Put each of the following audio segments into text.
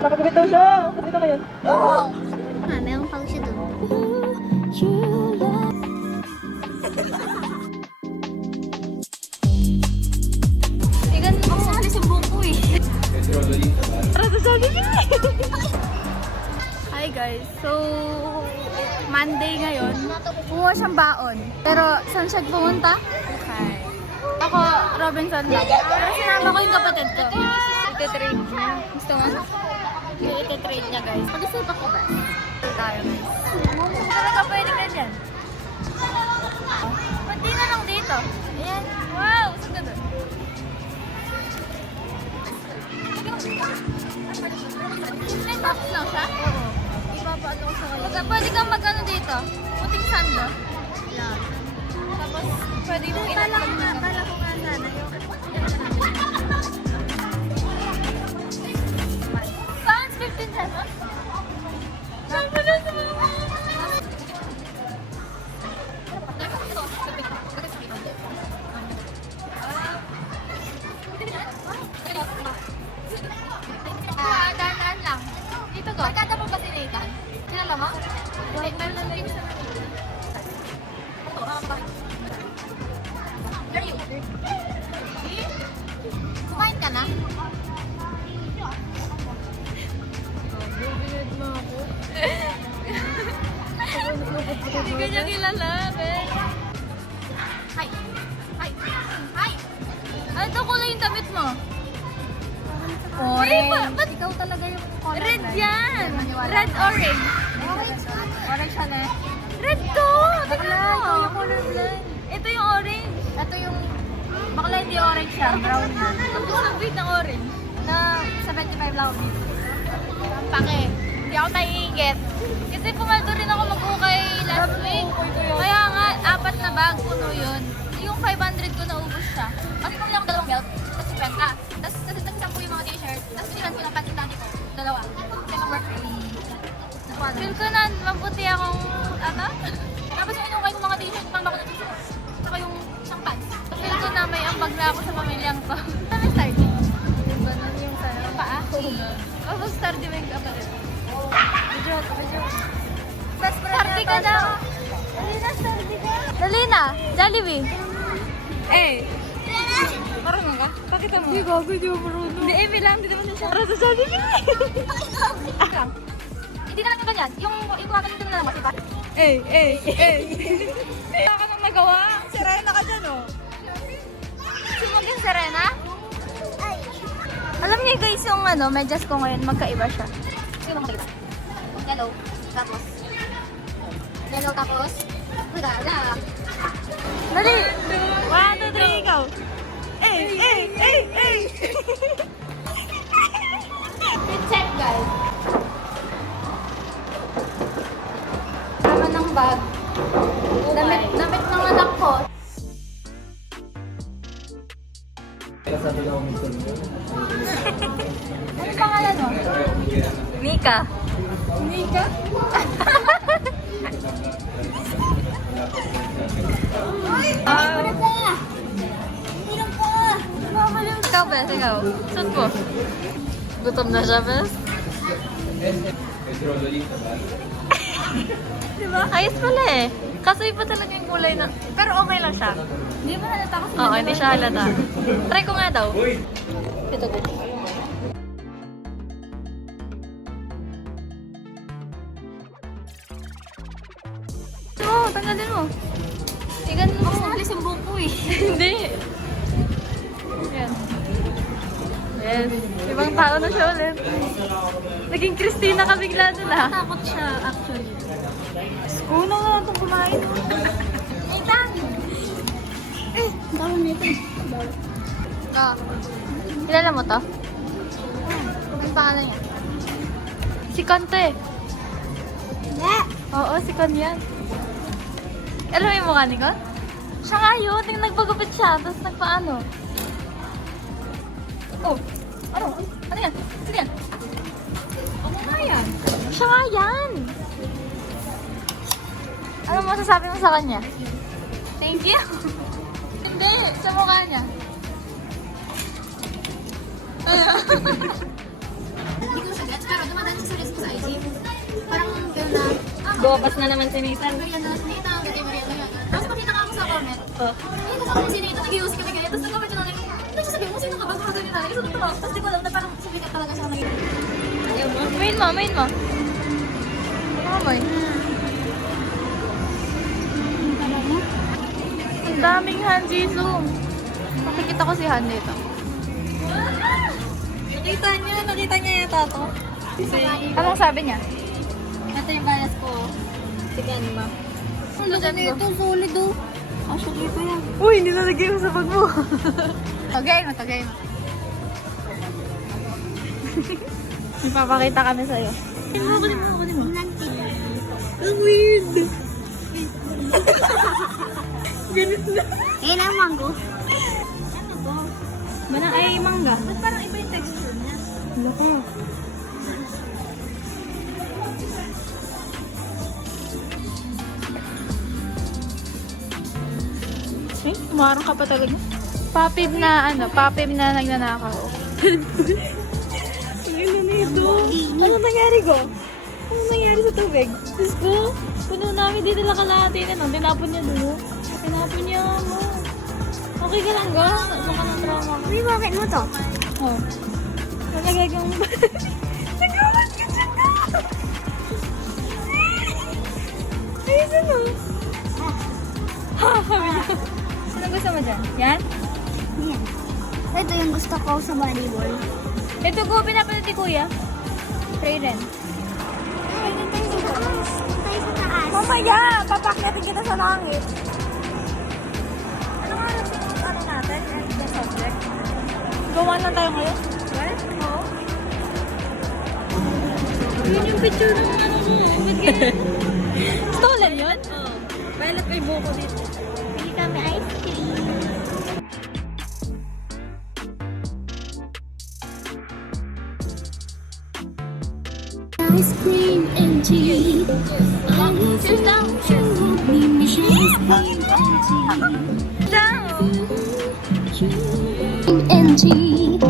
Nakagabit daw siya. Dito ka yan. Meron pang siya doon. Igan mo sa alis yung buko eh. Hi guys, so Monday ngayon. Buwa siyang baon. Pero saan siya pumunta? Okay. Ako, Robinson lang. Sinama ko yung kapatid ko. Ite-trade niya. Gusto mo? Ite-trade niya guys. Pag-isipan ko ba? Tayo guys. Kung talaga pwede ka dyan. Pati na lang dito. Ayan. Wow! Saan ka doon? May box lang siya? Oo. Ipapaano ko sa kayo. Pwede kang mag-ano dito? Puting sando? Yeah. Tapos, pwede mo inatag na. Kala ko nga sana yung... Pounds 15 pesos? Saan mo na sa mga... Dahan-dahan lang. Dito ko. Magkata mo ba si Nathan? Kilala mo? Meron lang din sa Are you? Kumain ka na? Bibigyan mo ako. Hindi ka niya kilala, Ben. Hi! Hi! Hi! Ano to kulay yung damit mo? Orange. Ikaw talaga yung color. Red yan! Red orange. Orange siya na. Red to! Tignan mo! Ito yung color blind. Ito yung orange. Ito yung... Bakla hindi orange siya. Brown yan. Tapos ang big ng orange. Na 75 lang. Pake. Hindi ako naiingit. Kasi pumaldo rin ako mag-ukay last week. Kaya nga, 4 na bag. Puno yun. Yung 500 ko naubos siya. Kasi pumili ako 2 belt. Tapos 50. Tapos nagsampo yung mga t-shirt. Tapos sinilan ko ng panty tani ko. 2. Kaya mag-work. Feel ko na mabuti akong ano? Tapos yung inukay ko mga t-shirt pang bako na t-shirt. Saka yung isang pants. Feel ko na may ambag na ako sa pamilyang ko. Ano yung start? Diba nun yung sa paa? Tapos start yung make-up pa rin. Joke. Starty ka daw. Dali na, starty ka. Dali na, Jollibee. Marunong ka? Pakita mo. Hindi gago, hindi mo marunong. Hindi, lang. Hindi naman siya. Para sa Jollibee. Hindi na lang yung ganyan. Yung kumakalimutan na lang mas iba. Wala ka nang nagawa. Serena ka dyan, oh. Sumag yung Serena? Alam niyo guys, yung ano, medyas ko ngayon, magkaiba siya. Sino makikita? Yellow. Tapos. Yellow tapos. Wala. Dali! 1, 2, 3, ikaw. Check guys. Tama ng bag. Damit ng anak ko. Ano pangalan mo? Mika. Mika? Ikaw, Bes, ikaw. Saan po? Gutom na siya, Bes? Diba? Ayos pala eh. Kaso iba talaga yung kulay na... Pero okay lang siya. Hindi ba halata kasi? Oo, hindi siya halata. Try ko nga daw. Ito ko. Tanggalin mo. Igan mo. Mas alis yung buko eh. Hindi. Yan. Yes. Ibang tao na siya ulit. Naging Christina ka bigla doon ah. Takot siya actually. Kuno na lang itong kumain. Ethan! Bawal nito. Oo. Kilala mo to? Ang pangalan niya? Si Kante. Oo, si Kon yan. Alam mo yung mukha ni Kon? Siya nga yun. Nagpagupit siya. Tapos nagpaano. Oh! Ano? Ano yan? Ano yan? Ano nga yan? Siya nga yan! Ano masasabi mo sa kanya? Thank you! Hindi! Sa mukha niya. Hindi ko siya gets, pero dumadaan siya sa reels ko sa IG. Parang gano'n na, Buwapas na naman si Nathan. Mariana, Nathan, ganyan, Mariana, yan. Tapos makita ka ako sa comment. Oh. Ay, kasama si Nathan, nag-iusik kami ganyan. Tapos nag-comment siya na like, nagsasabihin mo, sino ka ba? Mga ganyan na. Isunod ko. Tapos di ko alam na parang sumikat talaga siya. Ayaw mo? Main mo. Ano ka mo? Ang daming Han Jisoo. Makikita ko si Han dito. Nakita niya yata to. Anong sabi niya? Ito yung bias ko. Si Ganma. Ano dyan ko? Ito, solid oh. Actually pa yan. Uy, hindi na lagay mo sa bag mo. Tagay mo. Ipapakita kami sa'yo. Kunin mo. Ang weird. Ganit na. Ayun ang mango. Manang ay mangga. Ba't parang iba yung texture niya? Loko. Eh, umarang ka pa talaga. Papib na nagnanakaw. Ano na ito? Ano nangyari ko? Ano nangyari sa tubig? Diyos ko, puno namin dito lang kalahati na nung tinapon niya doon. Tinapon niya mo. Okay ka lang ga? Baka ng trauma ka. Uy, bakit mo to? Oh. Nalagay kang... Nagawan ka dyan na! Ayos ano? Ha, sabi niya. Ano gusto mo dyan? Yan? Yan. Ito yung gusto ko sa volleyball. Ito ko, pinapanood ni Kuya. Try rin. Ay, tayo sa taas. Mamaya, papakyatin kita sa langit. Ano nga ano natin? The subject? Gawa lang tayo ngayon? What? Oo. Yun yung picture ng ano mo. Ba't ganyan? Stolen yun? Oo. Violet may buko dito. Pili kami ice cream. Ice cream and tea. I love you, don't you want me? Ice cream and tea.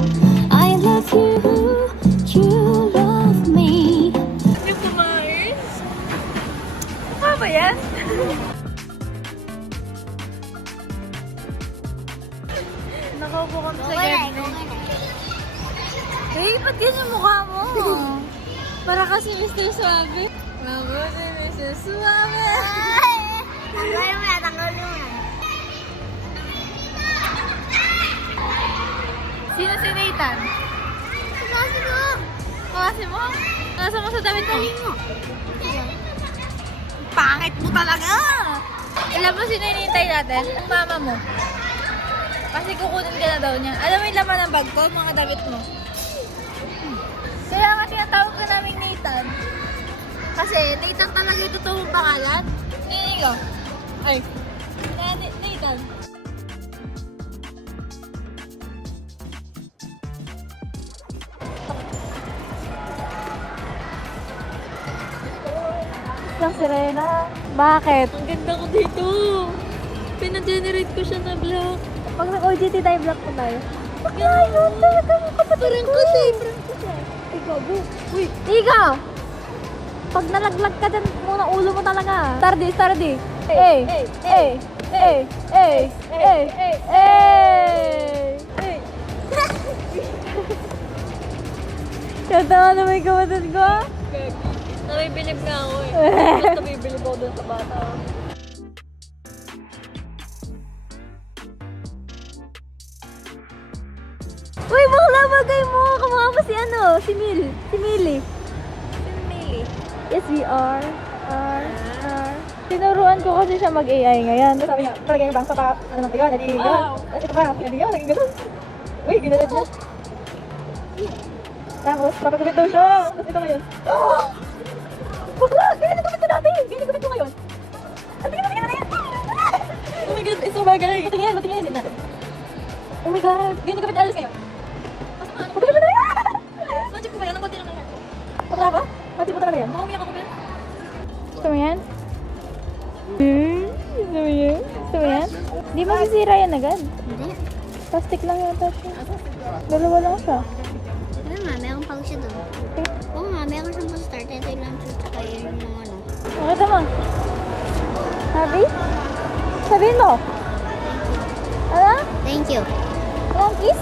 I love you love me. Yung kumain? Ano ba yan? Nakaupo kami sa garden. Hey, ba't ganyan yung mukha mo? Para kasi Mr. Suave. Ako si Mr. Suave. Tanggalin mo yan. Sino si Nathan? Kasi mo. Kasi mo? Nasa mo sa damit mo? mo. Pangit mo talaga! Alam mo sino hinihintay natin? Ang mama mo. Kasi kukunin ka na daw niya. Alam mo yung laman ng bag ko? Mga damit mo. Kaya nga tinatawag ka namin Nathan. Kasi Nathan talaga yung totoong pangalan. Ninigo. Ay. Nathan. Lang Serena. Bakit? Ang ganda ko dito. Pina-generate ko siya na black. Pag nag-OGT tayo, black po tayo. Ayun, talaga mo kapatid ko. Parang ko siya. Ikaw, bu. Uy, ikaw! Pag nalaglag ka dyan, muna ulo mo talaga. Stardy. Hey! Kata na may kapatid ko? Nabibilib nga ako eh. Mas nabibilib ako dun sa bata. Uy, bakla bagay mo! Kamukha mo si ano? Si Millie. Sino Millie? Yes, we are. Tinuruan ko kasi siya mag-AI ngayon. Sabi niya, palagay yung bangsa pa, ano nang tiyon, naging gano'n. At ito pa, naging gano'n. Uy, ginalad niya. Tapos, papagupit daw siya. Tapos ito ngayon. Bakla! Ganyan nagupit ko dati! Ganyan nagupit ko ngayon. At tingnan na yan! Oh my God, it's so bagay. Patingin natin. Oh my God, ganyan nagupit alas ngayon. Pagupit mo na yan! Magic ko ba yan? Ang konti lang na yan. Bakla ba? Mati mo talaga yan? Baka umiyak ako ba yan? Gusto mo yan? Gusto mo yan? Di masisira yan agad. Hindi. Plastic lang yata siya. Dalawa lang siya. Hawag siya doon. Oo nga, meron siyang start. Ito yung lunch at yun yung ano. Ano ito mo? Happy? Sabihin mo. Ano? Thank you. Walang kiss?